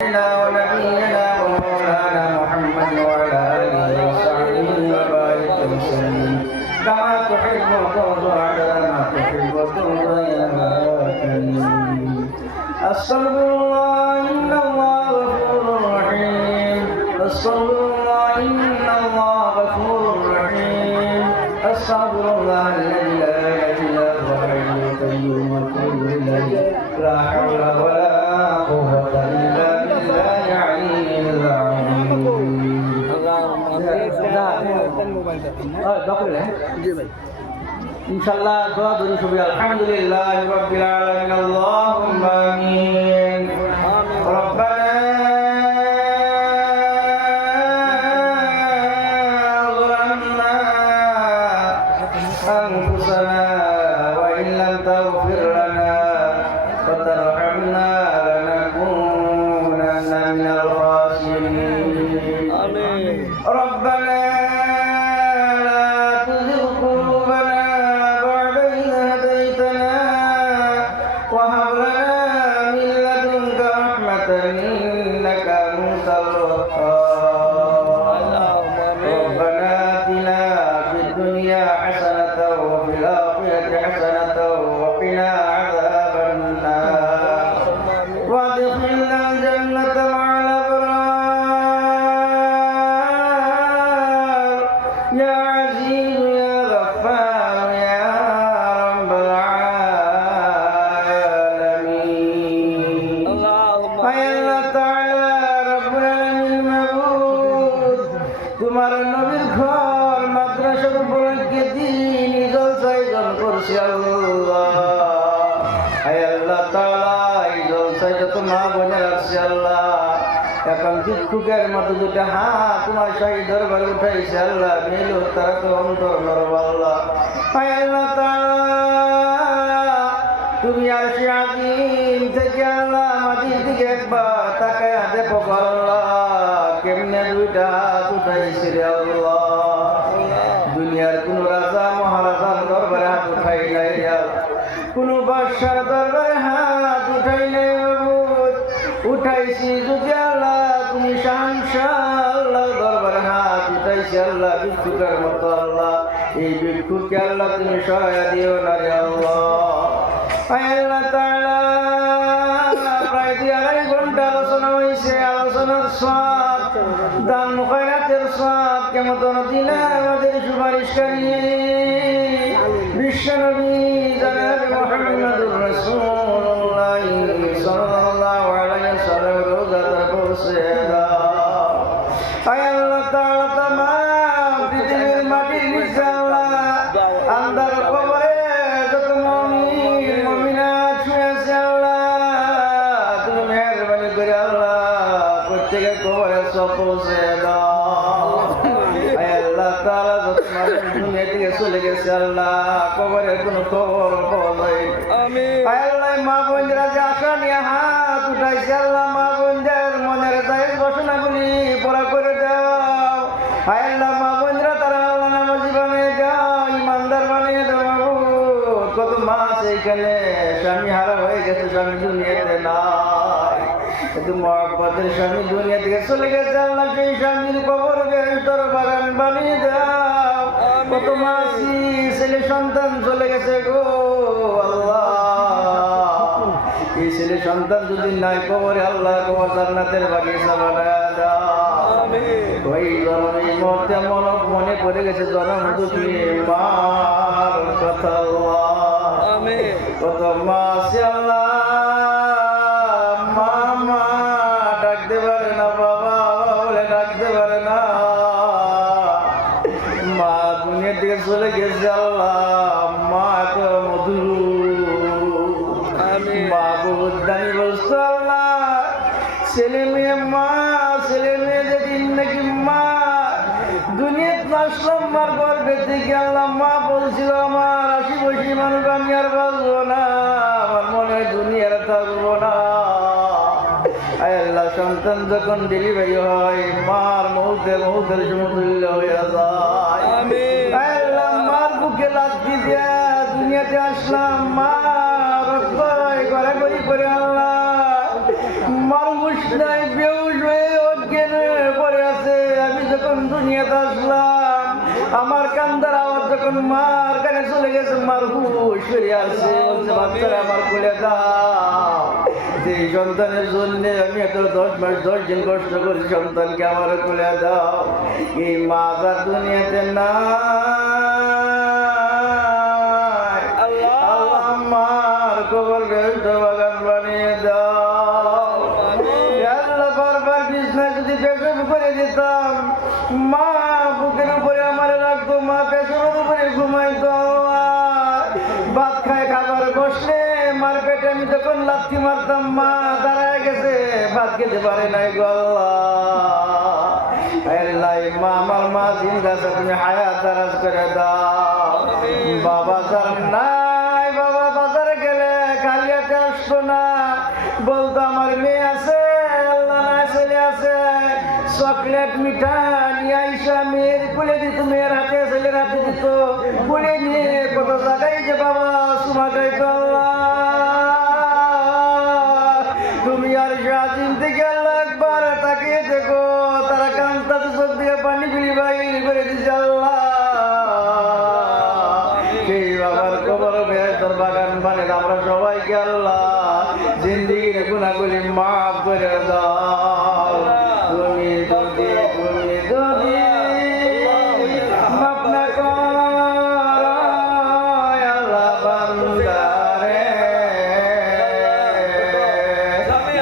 ونبينا ومولانا محمد وعلى آله وصحبه وبارك وسلم كما تحب وترضى على ما تحب وترضى يا كريم. أستغفر الله إن الله غفور رحيم. أستغفر الله إن الله غفور رحيم. أستغفر الله الذي لا إله إلا هو الحي القيوم وأتوب إليه لا حول ولا قوة إلا بالله العلي العظيم. इंशाल्लाह दुआ दुरूद शुक्रिया अल्हम्दुलिल्लाह रब्बिल आलमीन अल्लाहुम्मा आमीन रब्बना ظلمنا أنفسنا وإن لم تغفر لنا وترحمنا لنكونن من الخاسرين آمين. ربنا إنك أنت الوهاب. ربنا آتنا في الدنيا حسنة وفي الآخرة حسنة وقنا عذاب النار وادخلنا الجنة مع الأبرار يا عزيز يا غفار يا رب العالمين. তোমার নবীর ঘর মাদ্রাসার উপলক্ষে দিন জলসায় জন করছে আল্লাহ। হায় আল্লাহ তাআলা এই জলসায় যত মা বোনের আসছে আল্লাহ, এখন ভিক্ষুকের মতো দুটা হাত তোমার শাহী দরবারে উঠাইছে আল্লাহ, মেলো তারা তো অন্তর নরম আল্লাহ। হায় আল্লাহ তাআলা তুমি আরশে আজিম থেকে আল্লাহ মাটির দিকে একবার তাকায় দেখো আল্লাহ কেমনে দুইটা হাত উঠাইছে রে আল্লাহ। দুনিয়ার কোন রাজা মহারাজার দরবারে হাত উঠাই নাই রে আল্লাহ, কোন বাদশার দরবারে হাত উঠাই নাই মাবুদ। উঠাইছি যদি আল্লাহ তুমি শাহনশাহ আল্লাহ দরবারে হাত উঠাইছি আল্লাহ ভিক্ষুকের মতো আল্লাহ। এই ভিক্ষুককে আল্লাহ তুমি সহায় দিও না রে আল্লাহ। আল্লাহ তাআলা প্রায় 2.5 ঘন্টা আলোচনা হয়েছে, আলোচনার সওয়াব দান খয়রাতের সওয়াব কিয়ামতের দিনে আমাদের সুপারিশকারী বিশ্বনবী জনাব মুহাম্মদুর রাসূলুল্লাহ সাল্লাল্লাহু আলাইহি ওয়াসাল্লাম রোজাতে পৌঁছে দাও। আল্লাহ তাআলা তামাম পৃথিবীর মাটির নিচে আল্লাহ আন্ধার কবরে যত মুমিন মুমিনাত শুয়ে আছে আল্লাহ তুমি মেহেরবানি করে আল্লাহ প্রত্যেকের কবরে সব পৌঁছে দাও। আল্লাহ তাআলা যত মানুষ দুনিয়া থেকে চলে গেছে আল্লাহ কবরের কোনো খবর পাওয়া যায় আমিন। আল্লাহ মা বোনরা যে আশা নিয়ে হাত উঠাইছে আল্লাহ মা বোনদের মনের জায়েজ বাসনাগুলি পুরা করে দাও। আল্লাহ মা বোনরা তারা আল্লাহ নামাজি বানিয়ে দাও, ইমানদার বানিয়ে দাও মাবুদ। কত মা সেইখানে স্বামী হারা হয়ে গেছে, স্বামী দুনিয়াতে নাই, কিন্তু মহব্বতের স্বামী দুনিয়া থেকে চলে গেছে আল্লাহ সেই স্বামীর কবর বেহেশতের বাগান বানিয়ে দাও। কত মাসি ছেলে সন্তান চলে গেছে গো আল্লাহ, এই ছেলে সন্তান যদি নাই কবরে আল্লাহ কবর জান্নাতের বাগিচা বানায় দাও। ওই জন্ম এই মুহূর্তে মনে পড়ে গেছে জন্ম দুটি মার কথা আল্লাহ। কত মাসি আল্লাহ মামা ডাকতে পারে না, বাবা বলে ডাকতে পারে না, মা দুনিয়ার দিকে চলে গেছে আল্লাহ। মা এত মধুর, মা বুদ্ধানি বস্তু আল্লাহ। ছেলে মেয়ে মা, ছেলে মেয়ে যেদিন নাকি মা দুনিয়াতে আসলাম মার গর্ভে থেকে আল্লাহ মা বলছিল আমার 80 বছর মানুষ আমি আর বাঁচবো না, আমার মনে হয় দুনিয়ার থাকবো না। আল্লাহ সন্তান যখন ডেলিভারি হয় মার মুহূর্তের সমতুল্য হয়ে যায়। আল্লাহ মার বুকে লাথি দিয়া দুনিয়াতে আসলাম, মা রক্ত গড়াগড়ি করে আল্লাহ মার হুশ নাই, বেহুশ হয়ে অজ্ঞান হয়ে পড়ে আছে। আমি যখন দুনিয়াতে আসলাম, আমার কান্দার আওয়াজ যখন মার কানে চলে গেছে, মার হুশ ফিরে আসছে, বলছে বাচ্চারা আমার কোলে দাও। যে সন্তানের জন্য আমি এত 10 মাস 10 দিন কষ্ট করি, সন্তানকে আমার কোলে দাও। এই মা তার দুনিয়াতে না, আমার কবর বেহেশত বাগান বানিয়ে দাও। আল্লাহ বারবার বিছনায় যদি পেশাব করে দিতাম, মা বুকের উপরে আমার রাখতো, মা পেশাবের উপরে ঘুমাইতো। ভাত খায় খাবার বসলে মার পেটে আমি যখন লাথি মারতাম, মা দাঁড়ায় গেছে, ভাত খেতে পারে নাই গো আল্লাহ। মা আমার মা জিন্দা আছে, তুমি হায়াত দারাজ করে দাও। বাবা যার নাই, বাবা বাজারে গেলে খালি হাতে আসতো না, বলতো আমার মেয়ে আছে, আল্লাহ নাই ছেলে আছে, চকলেট মিঠা নিয়ে আইসা মেয়ের কোলে দিত, মেয়ের হাতে ছেলের হাতে দিত, কোলে নিয়ে কত জায়গায় যে বাবা সুমা গাইতো। আল্লাহ তুমি আর শাহিন থেকে আল্লাহ একবার তাকিয়ে দেখো, তারা কান্তাতে চোখ দিয়ে পানি গুলি বাইর করে দিচ্ছে। আল্লাহ সেই বাবার কবর বেহেশতের বাগান বানিয়ে আমরা সবাইকে আল্লাহ জিন্দিগির গুনাহগুলি মাফ করে দাও। তুমি যদি মাফ না করো আল্লাহ বান্দারে,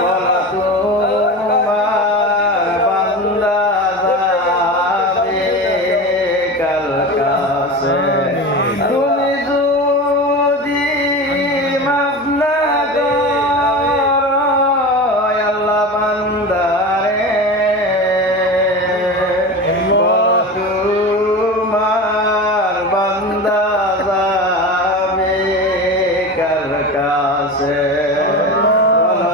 বলো তোমার বান্দা যাবে কাল কাছে। তুমি যদি মাফ না করো আল্লাহ বান্দারে, বলো তোমার বান্দা যাবে কার কাছে, বলো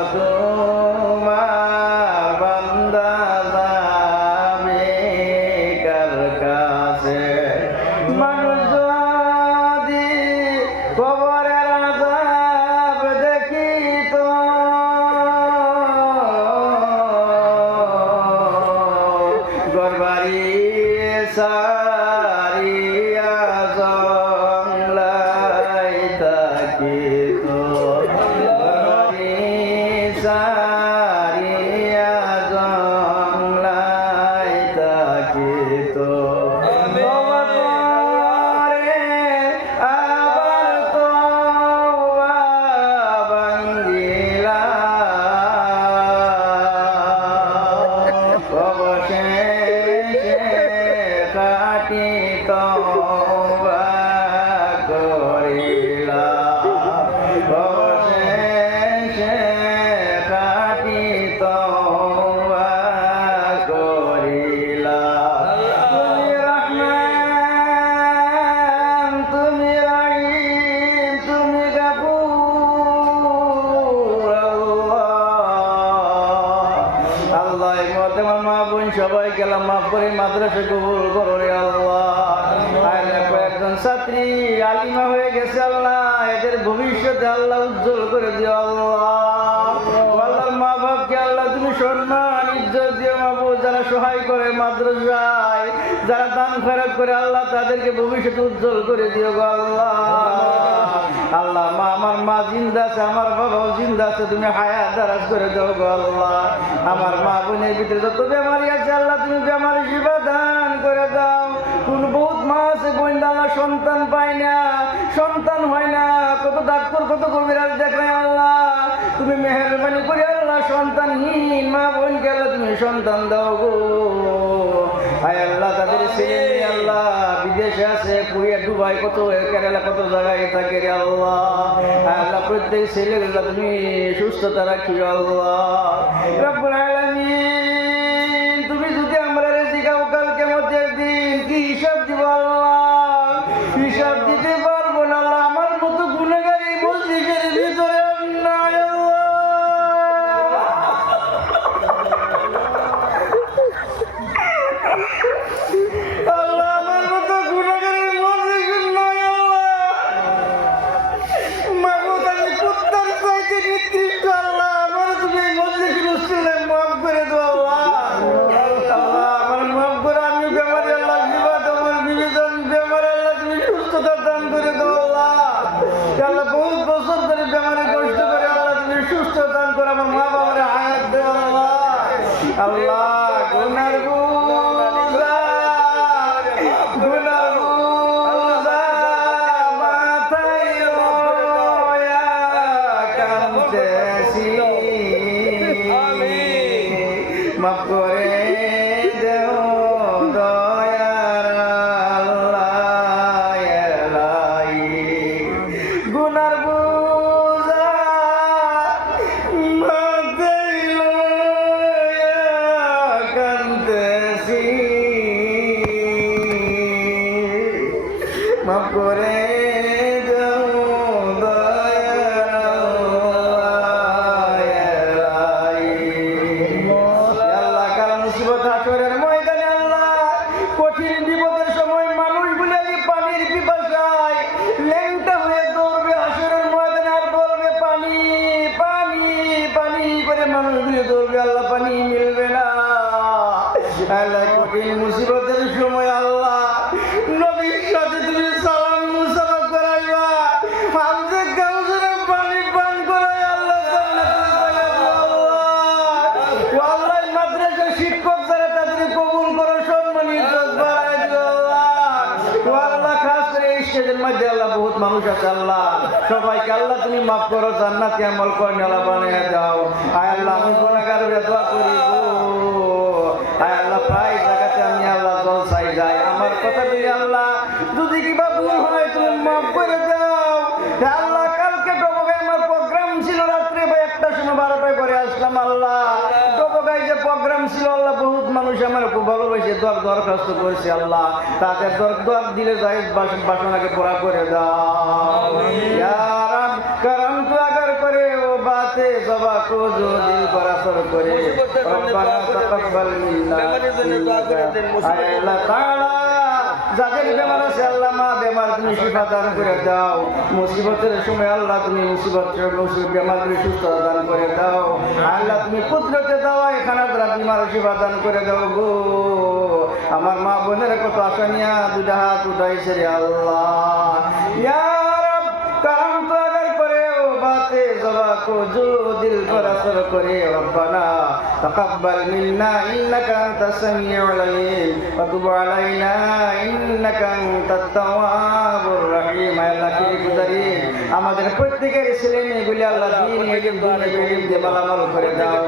তোমার বান্দা যাবে কার কাছে। মানুষ যদি কবরের আযাব দেখিত, ঘরবাড়ি সারিয়া জংলাই থাকিত, ঘরবাড়ি সারিয়া জংলাই থাকিত। আবার তওবা ভাঙ্গিলা, অবশেষে খাঁটি তওবা করিলা, অবশেষে খাঁটি তওবা করিলা। তুমি রহমান, তুমি রহিম, তুমি গফুর। আল্লাহ এই মুহূর্তে আমার মা বোন সবাই গেলাম মাফ করে, মাদ্রাসা কবুল করো রে আল্লাহ। কয়েকজন ছাত্রী আলিমা হয়ে গেছে আল্লাহ, এদের ভবিষ্যতে আল্লাহ উজ্জ্বল করে দিও আল্লাহ। আল্লাহর মা বাপকে আল্লাহ তুমি সম্মান ইজ্জত দিও মাবুদ। যারা সহায় করে মাদ্রাসায়, যারা দান খয়রাত করে আল্লাহ তাদেরকে ভবিষ্যতে উজ্জ্বল করে দিও গো আল্লাহ। আল্লাহ মা আমার মা জিন্দা আছে, আমার বাবাও জিন্দা আছে, তুমি হায়াত দারাজ করে দাও গো আল্লাহ। আমার মা বোনের ভিতরে যত বেমারি আছে আল্লাহ তুমি বেমারি শিফা দান করে দাও। কোন বহুত মা আছে বোন আল্লাহ সন্তান পায় না, সন্তান হয় না, কত ডাক্তার কত কবিরাজ দেখায় আল্লাহ, তুমি মেহেরবানি করে আল্লাহ সন্তানহীন মা বোনকে আল্লাহ তুমি সন্তান দাও গো। আয় আল্লাহ তাদের ছেলে মেয়ে আল্লাহ বিদেশে আছে, কোরিয়া দুবাই কত কেরালা কত জায়গায় থাকে রে আল্লাহ। আল্লাহ প্রত্যেক ছেলেগুলো তুমি সুস্থতা রাখিও আল্লাহ রব্বুল আলামিন। তুমি যদি আমরা রেজিকাও কালকে মধ্যে দিন কি হিসাব দিব আল্লাহ, হিসাব দিতে পারবো না আল্লাহ। আমার মতো গুনাহগারী মসজিদের ভিতরে নাই আল্লাহ, আমার মতো গুনাহগারী মসজিদ নাই আল্লাহ। মাহবুব আমি কুত্তার চাইতে নিকৃষ্ট আল্লাহ, আমার তুমি মসজিদ মাফ করে দেও দয়ার আল্লাহ এলাহি গুনার বোঝা মাথায় লইয়া কাঁদতেছি মাফ করে দেও দয়ার আল্লাহ এলাহি আল্লাহ কালা মুসিবত হাসরের ময়দানে আল্লাহ কঠিন বিপদের সময় মানুষগুলো পানির পিপাসায় ল্যাংটা হয়ে দৌড়বে হাসরের ময়দানে আর বলবে পানি পানি পানি করে মানুষগুলো দৌড়বে আল্লাহ পানি মিলবে না আল্লাহ কঠিন মুসিবতের সময় আল্লাহ নবীর সাথে তুমি সালাম মুসাফা করাইবা হামজে কাউসারের পানি পান করাই আল্লাহ আল্লাহ মাদ্রাসার শিক্ষক যারা তাদের কবুল করো সম্মানিত বাড়াই দিও আল্লাহ খাস করে এই স্টেজের মধ্যে আল্লাহ বহুত মানুষ আছে আল্লাহ সবাইকে আল্লাহ তুমি মাফ করো জান্নাতি আমল করে আল্লাহ বানিয়ে দাও আয় আল্লাহ আমি গুনাহগারের দোয়া করি গো আয় আল্লাহ প্রায় জায়গাতে আমি আল্লাহ জলসাই যাই আমার কথা বলি আল্লাহ যদি কিবা ভুল হয় তুমি মাফ করে দাও আল্লাহ কালকে ডবগায় আমার প্রোগ্রাম ছিল রাত্রে বা 1টার সময় 12টায় করে আসলাম আল্লাহ ডবগায় যে প্রোগ্রাম ছিল আল্লাহ বহুত মানুষ আমার খুব ভালোবেসে দরখাস্ত করেছে আল্লাহ তাদের দর দিলে যাই বাসনাকে পুরা করে দাও ইয়া রাব করম তো अगर करे वो बातें जबा को जो दिल पर असर करे रब्बाना तकब्बल मिन्ना अल्लाह ताला যাদের বেমার আছে আল্লাহ মা বেমার তুমি শিফা দান করে দাও মুসিবতের সময় আল্লাহ তুমি মুসিবত বেমার সুস্থ দান করে দাও আল্লাহ তুমি কুদরতে দাও এখানে বিমার শিফা দান করে দাও গো আমার মা বোনের কত আশা নিয়া দুটা হাত উঠাইছে রে আল্লাহ ইয়া রব করম তো अगर करे वो बातें जबा को जो दिल पर असर करे रब्बाना तकब्बल मिन्ना इन्नका अंतस समीउल अलीम व तुब अलैना इन्नका अंतात तव्वाबुर রহিম আল্লাহ কি গুজারি আমাদের প্রত্যেকের ছেলে মেয়েগুলি আল্লাহ দ্বীন ইলম দিয়ে মালামাল করে দাও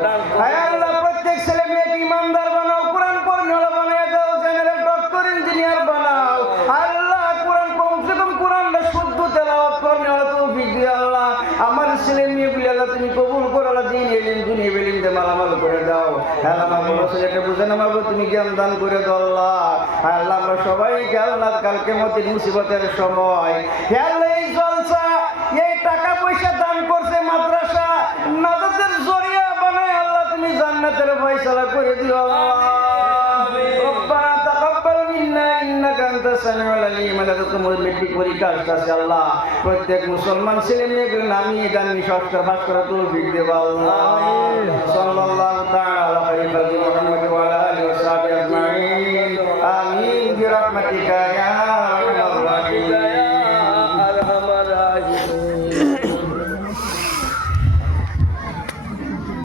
আয় আল্লাহ প্রত্যেক ছেলে মেয়েকে ইমানদার বানাও কোরআন পড়নেওয়ালা বানিয়ে দাও জেনারেল ডক্টর ইঞ্জিনিয়ার বানাও আল্লাহ কোরআন কমসে কম কোরআনটা শুদ্ধ তেলাওয়াত করনেওয়ালা তৌফিক দিও আল্লাহ আমার ছেলে মেয়েগুলি আল্লাহ তুমি কবুল করো আল্লাহ দ্বীন ইলম দুনিয়া ইলম দিয়ে মালামাল করে দাও আল্লাহ আমার বড় ছেলেটা বুঝে না মাগো তুমি জ্ঞান দান করে দাও আল্লাহ আল্লাহ আমরা সবাইকে আল্লাহ কালকে মতের মুসিবতের সময় আল্লাহ এই জলসা এই টাকা পয়সা দান করছে মাদ্রাসা নাজাতের জরিয়া বানায় আল্লাহ তুমি জান্নাতের ফয়সালা করে দিও আল্লাহ রব্বানা তাকাব্বাল মিন্না ইন্নাকা আনতাস সামিউল আলিম আল্লাহ তোমার মেট্রিক পরীক্ষা আসছে আল্লাহ প্রত্যেক মুসলমান ছেলে মেয়েকে নামিয়ে গানি সংস্কার ভাস করা তৌফিক দেও আল্লাহ